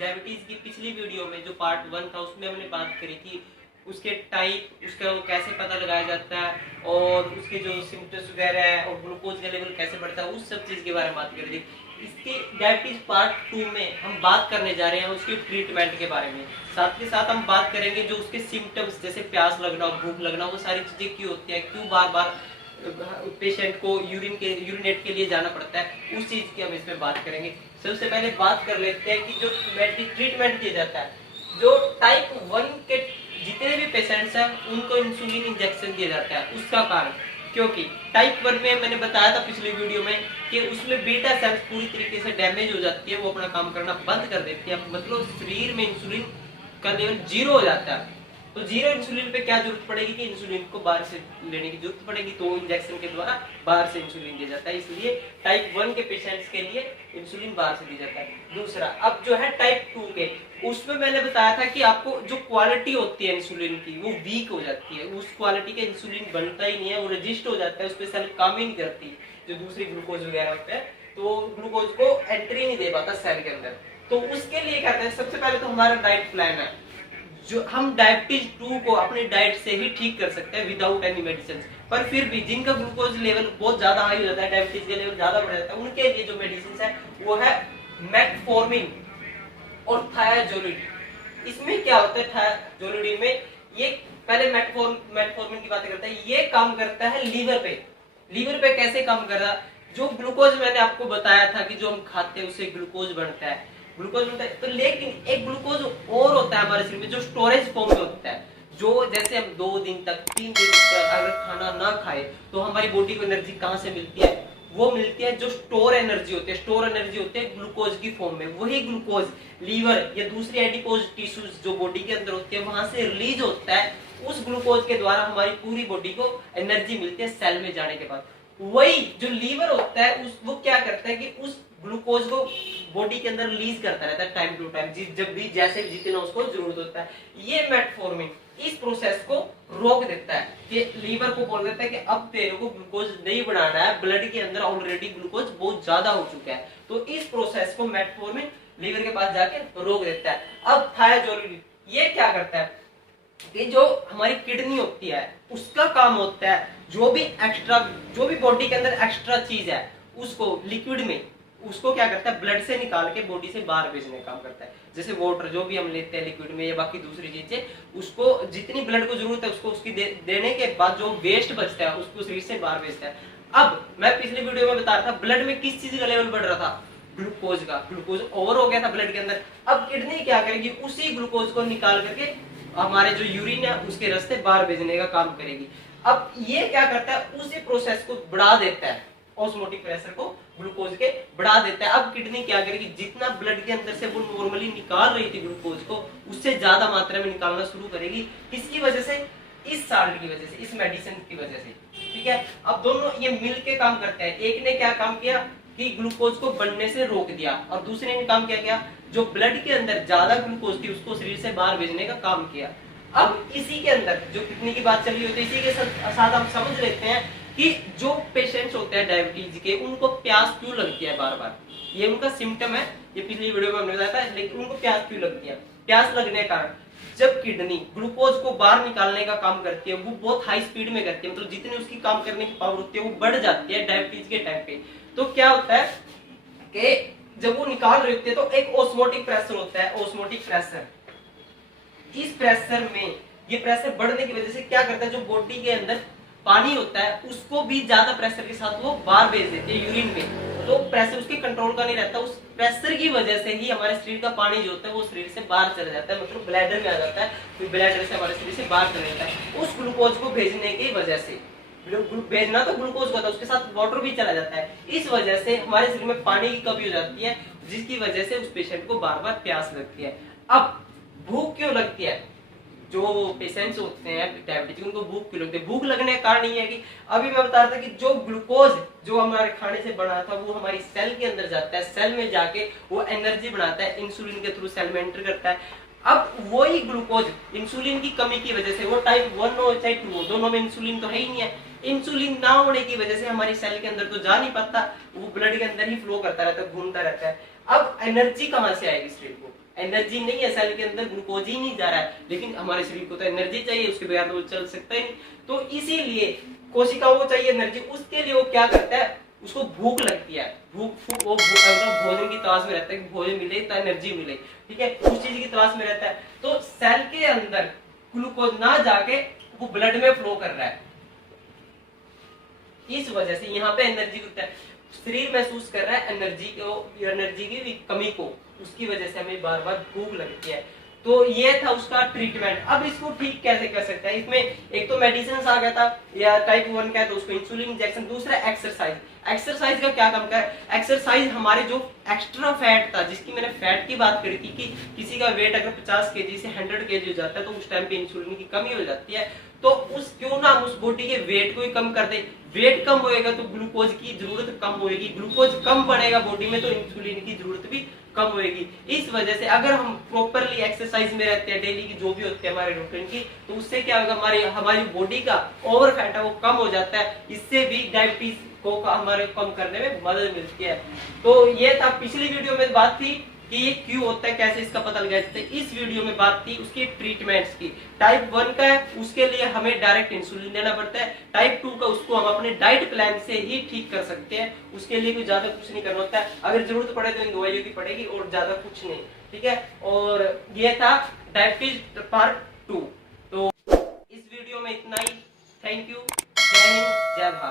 Diabetes की पिछली video में जो पार्ट 1 था उसमें हमने बात करी थी उसके टाइप, उसका वो कैसे पता लगाया जाता है और उसके जो सिम्टम्स वगैरह है और ग्लूकोज का लेवल कैसे बढ़ता है, उस सब चीज के बारे में बात करी थी। इसके डायबिटीज पार्ट 2 में हम बात करने जा रहे हैं उसके ट्रीटमेंट के बारे में। साथ के साथ हम बात करेंगे जो उसके सिम्टम्स जैसे प्यास लगना, भूख लगना, वो सारी चीजें क्यों होती है, क्यों बार बार पेशेंट को यूरिनेट के लिए जाना पड़ता है, उस चीज की हम इसमें बात करेंगे। सबसे पहले बात कर लेते हैं कि जो ट्रीटमेंट किया जाता है, जो टाइप 1 के जितने भी पेशेंट्स हैं उनको इंसुलिन इंजेक्शन दिया जाता है। उसका कारण क्योंकि टाइप 1 में मैंने बताया था पिछली वीडियो में कि उसमें बीटा सेल्स पूरी तरीके से डैमेज हो जाती है, वो अपना काम करना बंद कर देती है, मतलब शरीर में इंसुलिन का लेवल 0 हो जाता है। तो 0 इंसुलिन पे क्या जरूरत पड़ेगी कि इंसुलिन को बाहर से लेने की जरूरत पड़ेगी, तो इंजेक्शन के द्वारा बाहर से इंसुलिन दिया जाता है। इसलिए टाइप 1 के पेशेंट्स के लिए इंसुलिन बाहर से दिया जाता है। दूसरा, अब जो है टाइप 2 के, उसमें मैंने बताया था कि आपको जो क्वालिटी होती है इंसुलिन की वो वीक हो जाती है, उस क्वालिटी का इंसुलिन बनता ही नहीं है, वो रजिस्ट हो जाता है, उस पर सेल काम ही नहीं करती जो दूसरी ग्लूकोज वगैरह होते हैं, तो ग्लूकोज को एंट्री नहीं दे पाता सेल के अंदर। तो उसके लिए क्या करते हैं, सबसे पहले तो हमारा डाइट प्लान है, जो हम डायबिटीज 2 को अपनी डाइट से ही ठीक कर सकते हैं विदाउट एनी मेडिसिन। पर फिर भी जिनका ग्लूकोज लेवल बहुत ज्यादा हाई हो जाता है, डायबिटीज का लेवल ज्यादा बढ़ जाता है, उनके लिए जो मेडिसिन है वो है मेटफॉर्मिन और थायाजोलिड। इसमें क्या होता है थायाजोलिड में, ये पहले मेटफॉर्मिन की बात करता है, ये काम करता है लीवर पे। लीवर पे कैसे काम कर रहा, जो ग्लूकोज मैंने आपको बताया था कि जो हम खाते हैं उससे ग्लूकोज बनता है, ग्लूकोज बनता है, तो लेकिन एक ग्लूकोज और होता है हमारे शरीर में जो स्टोरेज फॉर्म में होता है, जो जैसे हम 2 दिन तक 3 दिन तक अगर खाना ना खाए तो हमारी बॉडी को एनर्जी कहाँ से मिलती है, वो मिलती है जो स्टोर एनर्जी होती है, स्टोर एनर्जी होती है ग्लूकोज की फॉर्म में। वही ग्लूकोज लीवर या दूसरी एडिपोज टिश्यूज जो बॉडी के अंदर होती है वहां से रिलीज होता है, उस ग्लूकोज के द्वारा हमारी पूरी बॉडी को एनर्जी मिलती है सेल में जाने के बाद। वही जो लीवर होता है वो क्या करता है कि उस ग्लूकोज को बॉडी के अंदर रिलीज करता रहता है टाइम टू टाइम, जब भी जैसे भी जितना उसको जरूरत होता है। ये मेटफॉर्मिन इस प्रोसेस को रोक देता है कि लीवर को बोल देता है कि अब तेरे को ग्लूकोज नहीं बढ़ाना है, ब्लड के अंदर ऑलरेडी ग्लूकोज बहुत ज्यादा हो चुका है। तो इस प्रोसेस को मेटफॉर्मिन लीवर के पास जाके रोक देता है। अब थायाजोलिड ये क्या करता है कि जो हमारी किडनी होती है उसका काम होता है जो भी बॉडी के अंदर एक्स्ट्रा चीज है उसको लिक्विड में उसको क्या करता है ब्लड से निकाल के बॉडी से बाहर भेजने का काम करता है। जैसे वाटर जो भी हम लेते हैं लिक्विड में या बाकी दूसरी चीजें, उसको जितनी ब्लड को जरूरत है उसको उसकी देने के बाद जो वेस्ट बचता है उसको शरीर से बाहर भेजता है। अब मैं पिछली वीडियो में बता रहा था ब्लड में किस चीज का लेवल बढ़ रहा था, ग्लूकोज का, ग्लूकोज ओवर हो गया था ब्लड के अंदर। अब किडनी क्या करेगी, उसी ग्लूकोज को निकाल करके हमारे जो यूरिन है उसके रास्ते बाहर भेजने का काम करेगी। अब ये क्या करता है, उसी प्रोसेस को बढ़ा देता है, ऑस्मोटिक प्रेशर को ग्लूकोज के बढ़ा देता है। अब किडनी क्या करेगी, जितना ब्लड के अंदर से वो नॉर्मली निकाल रही थी ग्लूकोज को उससे ज्यादा मात्रा में निकालना शुरू करेगी। किसकी वजह से, इस साल्ट की वजह से, इस मेडिसिन की वजह से। ठीक है, अब दोनों ये मिलके काम करते हैं। एक ने क्या काम किया कि ग्लूकोज को बनने से रोक दिया और दूसरे ने काम क्या किया, जो ब्लड के अंदर ज्यादा ग्लूकोज थी उसको शरीर से बाहर भेजने का काम किया। अब इसी के अंदर जो किडनी की बात चल रही होती है, इसी के साथ हम समझ लेते हैं कि जो पेशेंट्स होते हैं डायबिटीज के उनको प्यास क्यों लगती है बार बार, ये उनका सिम्टम है, ये पिछली वीडियो में हमने बताया था। लेकिन उनको प्यास क्यों लगती है, प्यास लगने के कारण जब किडनी ग्लूकोज को बाहर निकालने का काम करती है वो बहुत हाई स्पीड में करती है, मतलब जितनी उसकी काम करने की पावर होती है वो बढ़ जाती है डायबिटीज के टाइम पे। तो क्या होता है कि जब वो निकाल रहे होते हैं तो एक ऑस्मोटिक प्रेशर होता है, ऑस्मोटिक प्रेशर। इस प्रेशर में ये प्रेशर बढ़ने की वजह से क्या करता है, जो बॉडी के अंदर पानी होता है उसको भी ज्यादा प्रेशर के साथ वो बाहर भेज देती है यूरिन में, तो प्रेशर उसके कंट्रोल का नहीं रहता। उस प्रेशर की वजह से ही हमारे शरीर का पानी जो होता है वो शरीर से बाहर चला जाता है, मतलब ब्लैडर में आ जाता है, फिर ब्लैडर से हमारे शरीर से बाहर चला जाता है। उस ग्लूकोज को भेजने की वजह से, भेजना तो ग्लूकोज होता है, उसके साथ वाटर भी चला जाता है, इस वजह से हमारे शरीर में पानी की कमी हो जाती है, जिसकी वजह से उस पेशेंट को बार बार प्यास लगती है। अब भूख क्यों लगती है, जो पेशेंट्स होते हैं डायबिटीज उनको भूख क्यों लगती है, भूख लगने का कारण ये है कि अभी मैं बता रहा था कि जो ग्लूकोज जो हमारे खाने से बना था वो हमारी सेल के अंदर जाता है, सेल में जाके वो एनर्जी बनाता है, इंसुलिन के थ्रू सेल में एंटर करता है। अब वही ग्लूकोज इंसुलिन की कमी की वजह से, वो टाइप 1 हो चाहे 2 हो, दोनों में इंसुलिन तो है ही नहीं है, इंसुलिन ना होने की वजह से हमारी सेल के अंदर तो जा नहीं पाता, वो ब्लड के अंदर ही फ्लो करता रहता है, घूमता रहता है। अब एनर्जी कहां से आएगी शरीर को, एनर्जी नहीं है, सेल के अंदर ग्लूकोज ही नहीं जा रहा है, लेकिन हमारे शरीर को तो एनर्जी चाहिए, उसके बगैर तो वो चल सकता ही नहीं। तो इसीलिए कोशिकाओं को चाहिए एनर्जी, उसके लिए वो क्या करता है, उसको भूख लगती है, वो मतलब भोजन की तलाश में रहता है कि भोजन मिले तो एनर्जी मिले, ठीक है, उस चीज की तलाश में रहता है। तो सेल के अंदर ग्लूकोज ना जाके वो ब्लड में फ्लो कर रहा है, इस वजह से यहाँ पे एनर्जी शरीर महसूस कर रहा है एनर्जी की कमी को, उसकी वजह से हमें बार बार भूख लगती है। तो ये था उसका ट्रीटमेंट। अब इसको ठीक कैसे कर सकता है, इसमें एक तो मेडिसिन आ गया था या टाइप 1 का है तो उसको इंसुलिन इंजेक्शन, दूसरा एक्सरसाइज। एक्सरसाइज का क्या काम कर, एक्सरसाइज हमारे जो एक्स्ट्रा फैट था, जिसकी मैंने फैट की बात करी थी कि किसी का वेट अगर 50 केजी से 100 केजी हो जाता है तो उस टाइम पे इंसुलिन की कमी हो जाती है। तो उस क्यों ना हम उस बॉडी के वेट को ही कम कर दे, वेट कम होएगा तो ग्लूकोज की जरूरत कम होएगी, ग्लूकोज कम बढ़ेगा बॉडी में तो इंसुलिन की जरूरत भी कम होएगी। इस वजह से अगर हम प्रॉपरली एक्सरसाइज में रहते हैं, डेली की जो भी होती है हमारे रूटीन की, तो उससे क्या होगा, हमारी बॉडी का ओवर फैट है वो कम हो जाता है, इससे भी डायबिटीज को हमारे कम करने में मदद मिलती है। तो ये था, पिछली वीडियो में बात थी कि ये क्यों होता है, कैसे इसका पता लगाया जाता है। इस वीडियो में बात थी उसकी ट्रीटमेंट्स की। टाइप 1 का है उसके लिए हमें डायरेक्ट इंसुलिन देना पड़ता है, टाइप 2 का उसको हम अपने डाइट प्लान से ही ठीक कर सकते हैं, उसके लिए कोई ज्यादा कुछ नहीं करना होता है, अगर जरूरत पड़े तो इन दवाइयों की पड़ेगी और ज्यादा कुछ नहीं, ठीक है। और ये था डायबिटीज पार्ट 2। तो इस वीडियो में इतना ही, थैंक यू, जय हिंद, जय भारत।